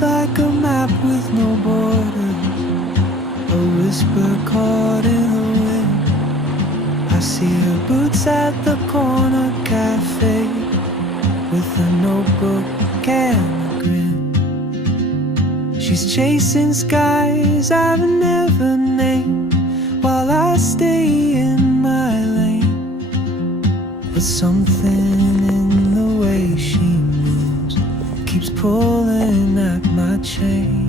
looks like a map with no borders, a whisper caught in the wind. I see her boots at the corner cafe, with a notebook and a grin. She's chasing skies I've never named, while I stay in my lane. But something in the way she moves keeps pulling at my chain.